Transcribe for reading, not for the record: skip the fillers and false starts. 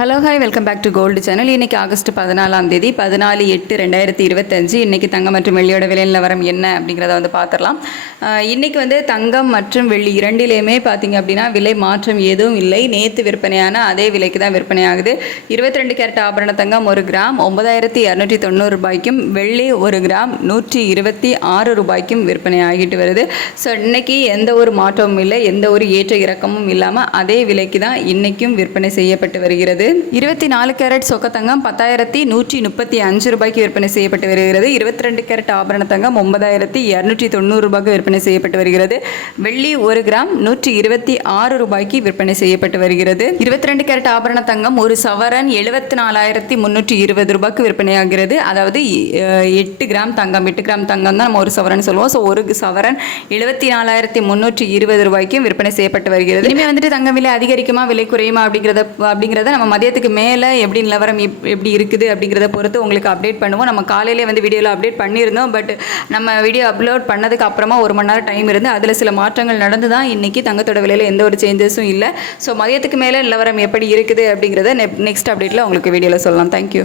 Hello hi welcome back to gold channel. இன்றைக்கி August 14 14/8/2025. இன்றைக்கி தங்கம் மற்றும் வெள்ளியோட விலை நிலவரம் என்ன அப்படிங்கிறத பார்த்துடலாம். இன்றைக்கி தங்கம் மற்றும் வெள்ளி இரண்டிலையுமே பார்த்திங்க அப்படின்னா விலை மாற்றம் எதுவும் இல்லை. நேற்று விற்பனையான அதே விலைக்கு தான் விற்பனை ஆகுது. 22 கேரட் ஆபரண தங்கம் 1 கிராம் 9290 ரூபாய்க்கும், வெள்ளி 1 கிராம் 126 ரூபாய்க்கும் விற்பனை ஆகிட்டு வருது. ஸோ இன்றைக்கி எந்த ஒரு மாற்றமும் இல்லை, எந்த ஒரு ஏற்ற இறக்கமும் இல்லாமல் அதே விலைக்கு தான் இன்றைக்கும் விற்பனை செய்யப்பட்டு வருகிறது. 24 கேரட் சொக்க தங்கம் 10,135 ரூபாய்க்கு விற்பனை செய்யப்பட்டு வருகிறது. 22 கேரட் ஆபரண தங்கம் 9,290 ரூபாய்க்கு விற்பனை செய்யப்பட்டு வருகிறது. வெள்ளி 1 கிராம் 126 ரூபாய்க்கு விற்பனை செய்யப்பட்டு வருகிறது. 22 கேரட் ஆபரண தங்கம் 1 சவரன் 74,320 ரூபாய்க்கு விற்பனையாகிறது. அதாவது 8 கிராம் தங்கம் தான் நம்ம 1 சவரன் சொல்லுவோம். ஸோ 1 சவரன் 74,320 ரூபாய்க்கும் விற்பனை செய்யப்பட்டு வருகிறது. இனிமேல் தங்கம் விலை அதிகரிக்குமா விலை குறையுமா அப்படிங்கிறத நம்ம மதியத்துக்கு மேலே எப்படி நிலவரம் எப்படி இருக்குது அப்படிங்கிறத பொறுத்து உங்களுக்கு அப்டேட் பண்ணுவோம். நம்ம காலையிலே வீடியோவில் அப்டேட் பண்ணியிருந்தோம். பட் நம்ம வீடியோ அப்லோட் பண்ணதுக்கு அப்புறமா 1 மணி நேரம் டைம் இருந்து அதில் சில மாற்றங்கள் நடந்து தான் இன்றைக்கி தங்கத்தோட விலையில் எந்த ஒரு சேஞ்சஸும் இல்லை. ஸோ மதியத்துக்கு மேலே நிலவரம் எப்படி இருக்குது அப்படிங்கிறத நெக்ஸ்ட் அப்டேட்டில் உங்களுக்கு வீடியோவில் சொல்லலாம். தேங்க்யூ.